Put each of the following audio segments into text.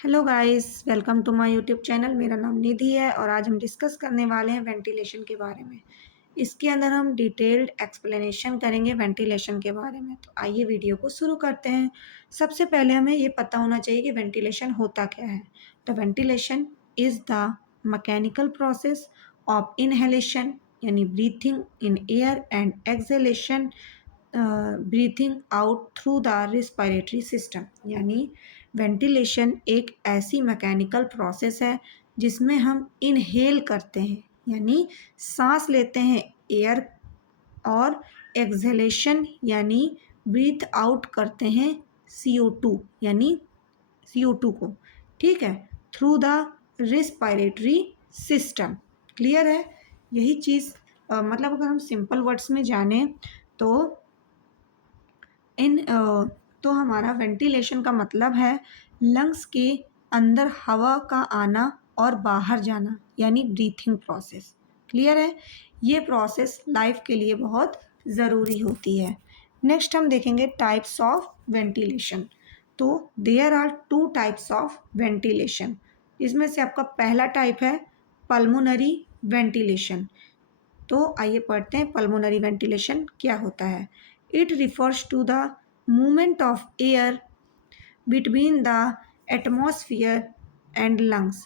Hello guys, welcome to my YouTube channel. मेरा नाम निधि है और आज हम डिस्कस करने वाले हैं वेंटिलेशन के बारे में। इसके अंदर हम डिटेल्ड एक्सप्लेनेशन करेंगे वेंटिलेशन के बारे में। तो आइए वीडियो को शुरू करते हैं। सबसे पहले हमें ये पता होना चाहिए कि वेंटिलेशन होता क्या है। तो ventilation is the mechanical process of inhalation यानी breathing in air and exhalation breathing out through the respiratory system. यानी वेंटिलेशन एक ऐसी मैकेनिकल प्रोसेस है जिसमें हम इनहेल करते हैं यानी सांस लेते हैं एयर, और एक्सहेलेशन यानी ब्रीथ आउट करते हैं CO2 यानी CO2 को। ठीक है, through the respiratory system. Clear है? यही चीज़ मतलब अगर हम सिंपल वर्ड्स में जाने तो इन तो हमारा वेंटिलेशन का मतलब है लंग्स के अंदर हवा का आना और बाहर जाना यानी ब्रीथिंग प्रोसेस। क्लियर है? ये प्रोसेस लाइफ के लिए बहुत ज़रूरी होती है। नेक्स्ट हम देखेंगे टाइप्स ऑफ वेंटिलेशन। तो there are two types of ventilation. इसमें से आपका पहला टाइप है पल्मोनरी वेंटिलेशन। तो आइए पढ़ते हैं पल्मोनरी वेंटिलेशन क्या होता है। It refers to the movement of air between the atmosphere and lungs.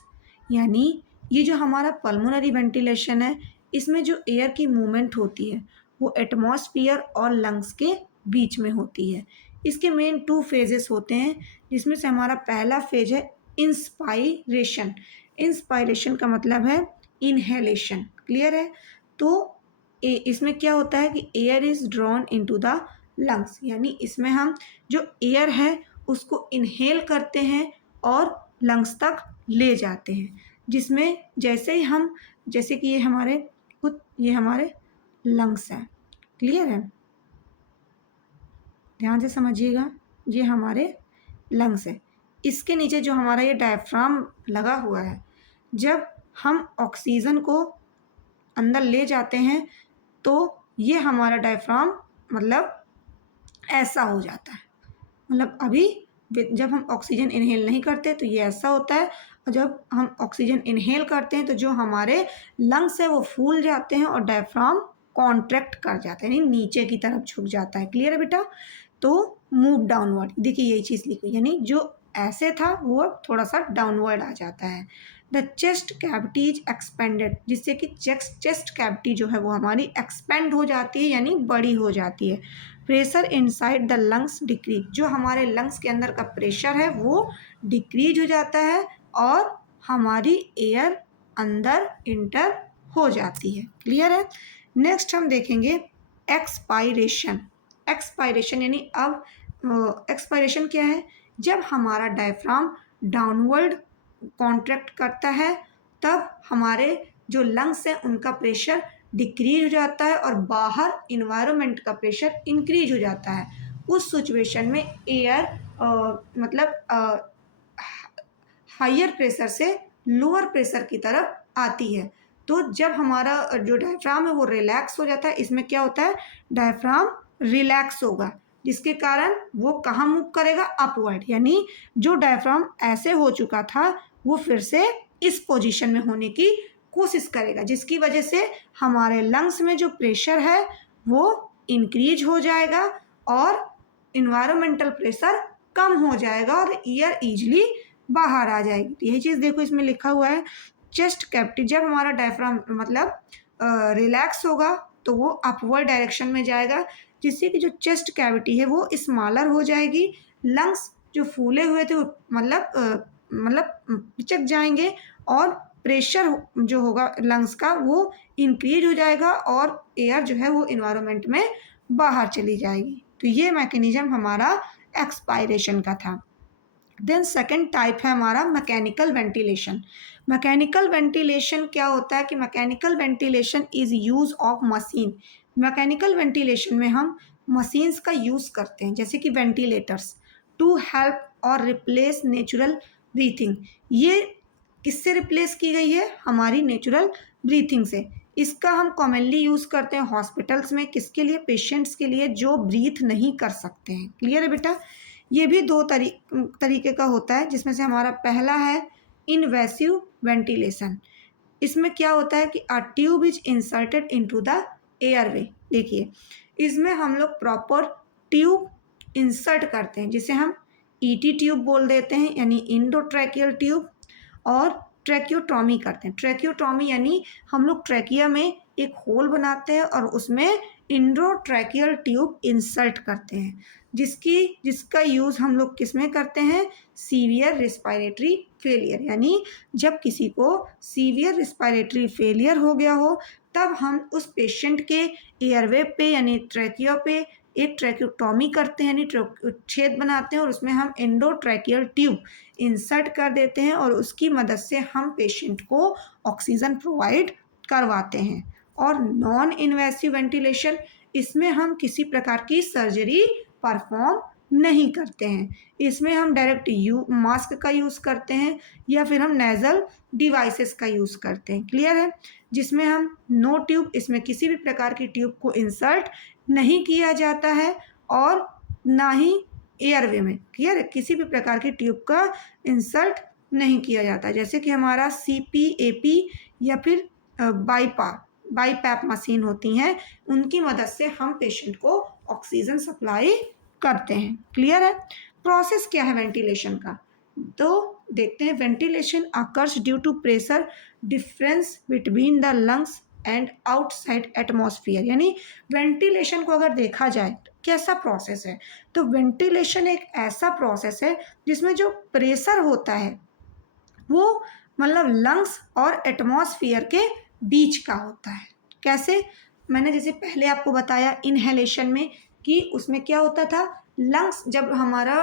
यानी ये जो हमारा पल्मोनरी वेंटिलेशन है, इसमें जो एयर की मूवमेंट होती है वो एटमॉस्फेयर और लंग्स के बीच में होती है। इसके मेन टू फेजेस होते हैं, जिसमें से हमारा पहला फेज है इंस्पायरेशन। इंस्पायरेशन का मतलब है इनहेलेशन। क्लियर है? तो इसमें क्या होता है कि air is drawn into the lungs, यानी इसमें हम जो एयर है उसको इनहेल करते हैं और लंग्स तक ले जाते हैं। जिसमें जैसे कि ये हमारे लंग्स हैं। क्लियर है? ध्यान से समझिएगा, ये हमारे लंग्स है। इसके नीचे जो हमारा ये डायफ्राम लगा हुआ है, जब हम ऑक्सीजन को अंदर ले जाते हैं तो ये हमारा डायफ्राम मतलब ऐसा हो जाता है। मतलब अभी जब हम ऑक्सीजन इनहेल नहीं करते तो ये ऐसा होता है, और जब हम ऑक्सीजन इनहेल करते हैं तो जो हमारे लंग्स है वो फूल जाते हैं और डायफ्राम कॉन्ट्रैक्ट कर जाते हैं, यानी नीचे की तरफ झुक जाता है। क्लियर है बेटा? तो मूव डाउनवर्ड, देखिए यही चीज़ लिखी हुई, यानी जो ऐसे था वो अब थोड़ा सा डाउनवर्ड आ जाता है। The chest cavity is expanded, जिससे कि चेस्ट कैविटी जो है वो हमारी एक्सपेंड हो जाती है यानी बड़ी हो जाती है। Pressure inside the lungs decrease, जो हमारे लंग्स के अंदर का प्रेशर है वो डिक्रीज हो जाता है और हमारी एयर अंदर इंटर हो जाती है। क्लियर है? नेक्स्ट हम देखेंगे एक्सपायरेशन। एक्सपायरेशन यानी अब एक्सपायरेशन क्या है? जब हमारा डायफ्राम डाउनवर्ड कॉन्ट्रैक्ट करता है तब हमारे जो लंग्स हैं उनका प्रेशर डिक्रीज हो जाता है और बाहर इन्वायरमेंट का प्रेशर इंक्रीज हो जाता है। उस सिचुएशन में एयर मतलब हायर प्रेशर से लोअर प्रेशर की तरफ आती है। तो जब हमारा जो डायफ्राम है वो रिलैक्स हो जाता है, इसमें क्या होता है, डायफ्राम रिलैक्स होगा, जिसके कारण वो कहाँ मूव करेगा, अपवर्ड। यानी जो डायफ्राम ऐसे हो चुका था वो फिर से इस पोजीशन में होने की कोशिश करेगा, जिसकी वजह से हमारे लंग्स में जो प्रेशर है वो इंक्रीज हो जाएगा और इन्वायरमेंटल प्रेशर कम हो जाएगा और एयर ईजिली बाहर आ जाएगी। यही चीज़ देखो इसमें लिखा हुआ है, चेस्ट कैविटी, जब हमारा डायफ्राम मतलब रिलैक्स होगा तो वो अपवर्ड डायरेक्शन में जाएगा, जिससे कि जो चेस्ट कैविटी है वो स्मॉलर हो जाएगी। लंग्स जो फूले हुए थे वो मतलब पिचक जाएंगे और प्रेशर जो होगा लंग्स का वो इंक्रीज हो जाएगा और एयर जो है वो इन्वायरमेंट में बाहर चली जाएगी। तो ये मैकेनिज्म हमारा एक्सपायरेशन का था। देन सेकेंड टाइप है हमारा मैकेनिकल वेंटिलेशन। मैकेनिकल वेंटिलेशन क्या होता है कि mechanical ventilation is use of machine. Mechanical ventilation में हम मशीन्स का यूज़ करते हैं, जैसे कि वेंटिलेटर्स, टू हेल्प और रिप्लेस नेचुरल ब्रीथिंग। ये किससे रिप्लेस की गई है? हमारी नेचुरल ब्रीथिंग से। इसका हम कॉमनली यूज़ करते हैं हॉस्पिटल्स में, किसके लिए? पेशेंट्स के लिए जो ब्रीथ नहीं कर सकते हैं। क्लियर है बेटा? ये भी दो तरीके का होता है, जिसमें से हमारा पहला है इनवेसिव वेंटिलेशन। इसमें क्या होता है कि a tube is inserted into the airway. देखिए, इसमें हम लोग प्रॉपर ट्यूब इंसर्ट करते हैं, जिसे हम ईटी ट्यूब बोल देते हैं, यानी इंडोट्रैकियल ट्यूब, और ट्रैक्योटॉमी करते हैं। ट्रैक्योटॉमी यानी हम लोग ट्रैकिया में एक होल बनाते हैं और उसमें इंडोट्रैकियल ट्यूब इंसर्ट करते हैं, जिसका यूज़ हम लोग किस में करते हैं? सीवियर रिस्पायरेटरी फेलियर, यानी जब किसी को सीवियर रिस्पायरेटरी फेलियर हो गया हो, तब हम उस पेशेंट के एयरवे पे यानी ट्रैकिया पे एक ट्रैक्योटॉमी करते हैं, यानी छेद बनाते हैं और उसमें हम एंडोट्रैकियल ट्यूब इंसर्ट कर देते हैं और उसकी मदद से हम पेशेंट को ऑक्सीजन प्रोवाइड करवाते हैं। और नॉन इन्वेसिव वेंटिलेशन, इसमें हम किसी प्रकार की सर्जरी परफॉर्म नहीं करते हैं। इसमें हम डायरेक्ट मास्क का यूज़ करते हैं या फिर हम नेज़ल डिवाइसेस का यूज़ करते हैं। क्लियर है? जिसमें हम नो ट्यूब, इसमें किसी भी प्रकार की ट्यूब को इंसर्ट नहीं किया जाता है और ना ही एयरवे में, क्लियर है, किसी भी प्रकार की ट्यूब का इंसर्ट नहीं किया जाता। जैसे कि हमारा CPAP या फिर बाईपैप मशीन होती हैं, उनकी मदद से हम पेशेंट को ऑक्सीजन सप्लाई करते हैं। क्लियर है? प्रोसेस क्या है वेंटिलेशन का? तो देखते हैं, ventilation occurs due to pressure difference between the lungs and outside atmosphere. यानी वेंटिलेशन को अगर देखा जाए तो कैसा प्रोसेस है? तो वेंटिलेशन एक ऐसा प्रोसेस है जिसमें जो प्रेशर होता है वो मतलब लंग्स और एटमॉस्फेयर के बीच का होता है। कैसे? मैंने जैसे पहले आपको बताया इनहेलेशन में कि उसमें क्या होता था, लंग्स जब हमारा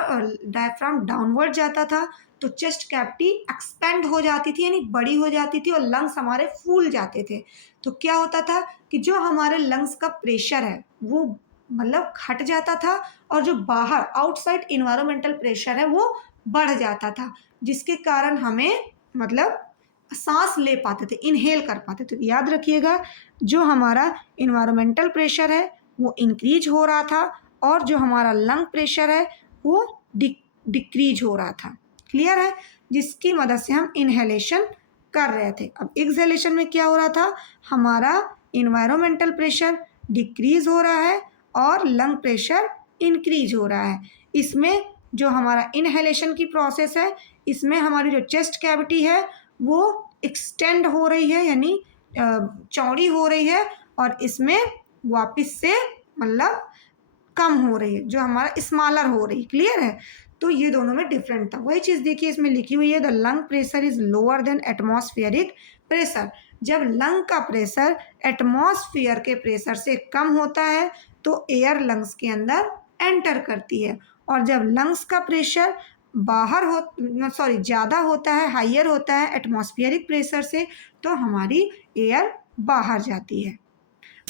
डायफ्राम डाउनवर्ड जाता था तो चेस्ट कैविटी एक्सपेंड हो जाती थी, यानी बड़ी हो जाती थी और लंग्स हमारे फूल जाते थे। तो क्या होता था कि जो हमारे लंग्स का प्रेशर है वो मतलब घट जाता था और जो बाहर आउटसाइड इन्वायरमेंटल प्रेशर है वो बढ़ जाता था, जिसके कारण हमें मतलब सांस ले पाते थे, इनहेल कर पाते थे। तो याद रखिएगा, जो हमारा इन्वायरमेंटल प्रेशर है वो इंक्रीज हो रहा था और जो हमारा लंग प्रेशर है वो डिक्रीज हो रहा था। क्लियर है? जिसकी मदद से हम इनहेलेशन कर रहे थे। अब एक्सहेलेशन में क्या हो रहा था, हमारा इन्वायरमेंटल प्रेशर डिक्रीज हो रहा है और लंग प्रेशर इंक्रीज हो रहा है। इसमें जो हमारा इनहेलेशन की प्रोसेस है, इसमें हमारी जो चेस्ट कैविटी है वो एक्सटेंड हो रही है, यानी चौड़ी हो रही है, और इसमें वापस से मतलब कम हो रही है, जो हमारा स्मॉलर हो रही है। क्लियर है? तो ये दोनों में डिफरेंट था। वही चीज़ देखिए इसमें लिखी हुई है, the lung pressure is lower than atmospheric pressure. जब लंग का प्रेशर एटमॉस्फेयर के प्रेशर से कम होता है तो एयर लंग्स के अंदर एंटर करती है, और जब लंग्स का प्रेशर ज़्यादा होता है, हाइयर होता है एटमॉस्फेरिक प्रेशर से, तो हमारी एयर बाहर जाती है।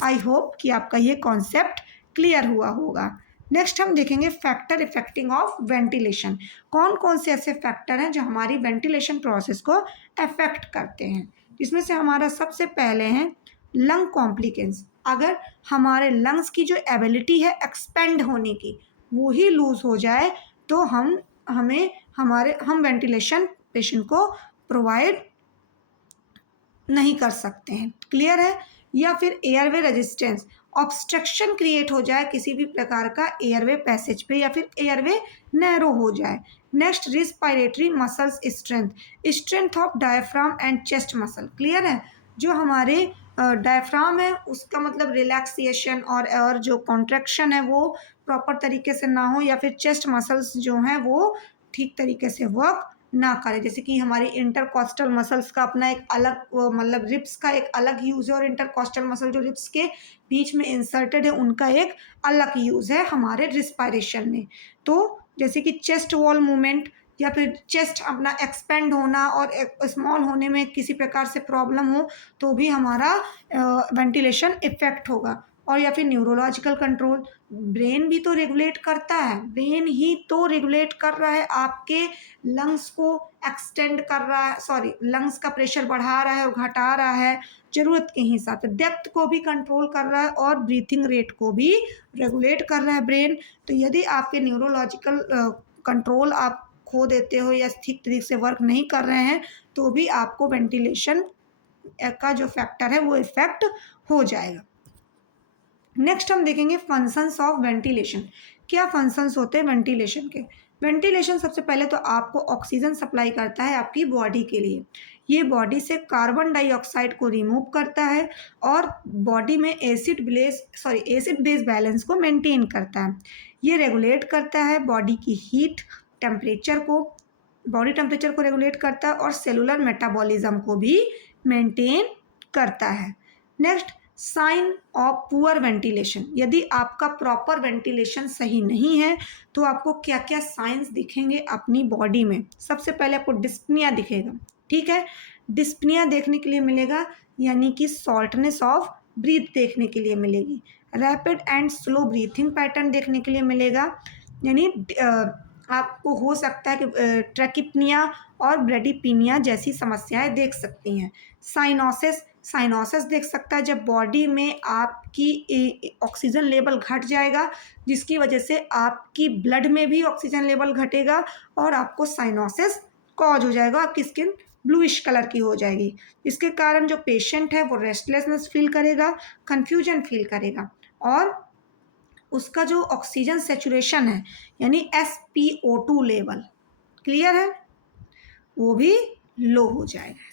आई होप कि आपका ये कॉन्सेप्ट क्लियर हुआ होगा। नेक्स्ट हम देखेंगे फैक्टर इफेक्टिंग ऑफ वेंटिलेशन। कौन कौन से ऐसे फैक्टर हैं जो हमारी वेंटिलेशन प्रोसेस को अफेक्ट करते हैं? जिसमें से हमारा सबसे पहले है लंग कॉम्प्लिकेंस। अगर हमारे लंग्स की जो एबिलिटी है एक्सपेंड होने की वो ही लूज हो जाए तो हम वेंटिलेशन पेशेंट को प्रोवाइड नहीं कर सकते हैं। क्लियर है? या फिर एयरवे रेजिस्टेंस, ऑब्स्ट्रक्शन क्रिएट हो जाए किसी भी प्रकार का एयरवे पैसेज पे, या फिर एयरवे नैरो हो जाए। Next, respiratory muscles strength of diaphragm and chest muscle. Clear है? जो हमारे डायफ्राम है उसका मतलब रिलैक्सेशन और जो कॉन्ट्रैक्शन है वो प्रॉपर तरीके से ना हो, या फिर चेस्ट मसल्स जो हैं वो ठीक तरीके से वर्क ना करें। जैसे कि हमारी इंटरकॉस्टल मसल्स का अपना एक अलग मतलब रिब्स का एक अलग यूज़ है, और इंटरकॉस्टल मसल जो रिब्स के बीच में इंसर्टेड है उनका एक अलग यूज़ है हमारे रिस्पायरेशन में। तो जैसे कि चेस्ट वॉल मूवमेंट या फिर चेस्ट अपना एक्सपेंड होना और स्मॉल होने में किसी प्रकार से प्रॉब्लम हो तो भी हमारा वेंटिलेशन इफेक्ट होगा। और या फिर न्यूरोलॉजिकल कंट्रोल, ब्रेन भी तो रेगुलेट करता है, ब्रेन ही तो रेगुलेट कर रहा है, आपके लंग्स को एक्सटेंड कर रहा है, लंग्स का प्रेशर बढ़ा रहा है और घटा रहा है ज़रूरत के हिसाब से, डेप्थ को भी कंट्रोल कर रहा है और ब्रीथिंग रेट को भी रेगुलेट कर रहा है ब्रेन। तो यदि आपके न्यूरोलॉजिकल कंट्रोल आप खो देते हो या ठीक तरीके से वर्क नहीं कर रहे हैं, तो भी आपको वेंटिलेशन का जो फैक्टर है वो इफ़ेक्ट हो जाएगा। नेक्स्ट हम देखेंगे फंक्शंस ऑफ वेंटिलेशन। क्या फंक्शंस होते हैं वेंटिलेशन के? वेंटिलेशन सबसे पहले तो आपको ऑक्सीजन सप्लाई करता है आपकी बॉडी के लिए। ये बॉडी से कार्बन डाइऑक्साइड को रिमूव करता है और बॉडी में एसिड बेस बैलेंस को मेंटेन करता है। ये रेगुलेट करता है बॉडी की हीट टेम्परेचर को, बॉडी टेम्परेचर को रेगुलेट करता है और सेलुलर मेटाबॉलिज्म को भी मेंटेन करता है। Next, sign of poor ventilation. यदि आपका प्रॉपर वेंटिलेशन सही नहीं है तो आपको क्या क्या साइंस दिखेंगे अपनी बॉडी में? सबसे पहले आपको डिस्पनिया दिखेगा, ठीक है। डिस्पनिया देखने के लिए मिलेगा, यानी कि सॉल्टनेस ऑफ ब्रीथ देखने के लिए मिलेगी। Rapid and slow breathing pattern देखने के लिए मिलेगा, यानी आपको हो सकता है कि ट्रैकिपनिया और ब्रेडिपिनिया जैसी समस्याएं देख सकती हैं। साइनोसिस देख सकता है जब बॉडी में आपकी ऑक्सीजन लेवल घट जाएगा, जिसकी वजह से आपकी ब्लड में भी ऑक्सीजन लेवल घटेगा और आपको साइनोसिस कॉज हो जाएगा, आपकी स्किन ब्लूइश कलर की हो जाएगी। इसके कारण जो पेशेंट है वो रेस्टलेसनेस फील करेगा, कन्फ्यूजन फील करेगा और उसका जो ऑक्सीजन सेचुरेशन है यानी SpO2 लेवल, क्लियर है, वो भी लो हो जाएगा।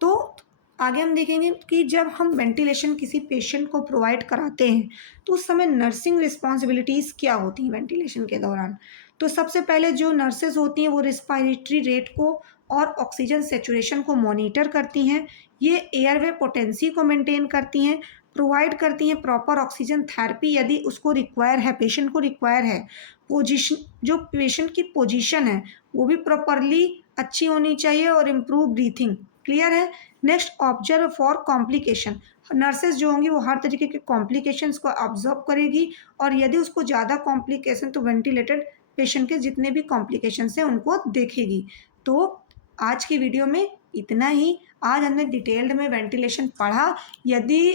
तो आगे हम देखेंगे कि जब हम वेंटिलेशन किसी पेशेंट को प्रोवाइड कराते हैं तो उस समय नर्सिंग रिस्पॉन्सिबिलिटीज़ क्या होती हैं वेंटिलेशन के दौरान? तो सबसे पहले जो नर्सेज होती हैं वो रिस्पायरेटरी रेट को और ऑक्सीजन सेचुरेशन को मॉनिटर करती हैं। ये एयरवे पोटेंसी को मेंटेन करती हैं, प्रोवाइड करती हैं प्रॉपर ऑक्सीजन थेरेपी यदि उसको रिक्वायर है, पेशेंट को रिक्वायर है। पोजीशन, जो पेशेंट की पोजीशन है वो भी प्रॉपरली अच्छी होनी चाहिए और इम्प्रूव ब्रीथिंग, क्लियर है। Next, observe for complication. Nurses जो होंगी वो हर तरीके के कॉम्प्लिकेशंस को ऑब्जर्व करेगी और यदि उसको ज़्यादा कॉम्प्लिकेशन तो वेंटिलेटेड पेशेंट के जितने भी कॉम्प्लिकेशंस हैं उनको देखेगी। तो आज की वीडियो में इतना ही। आज हमने डिटेल्ड में वेंटिलेशन पढ़ा। यदि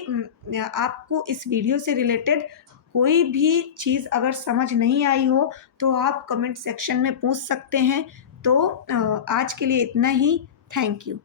आपको इस वीडियो से रिलेटेड कोई भी चीज़ अगर समझ नहीं आई हो तो आप कमेंट सेक्शन में पूछ सकते हैं। तो आज के लिए इतना ही। Thank you.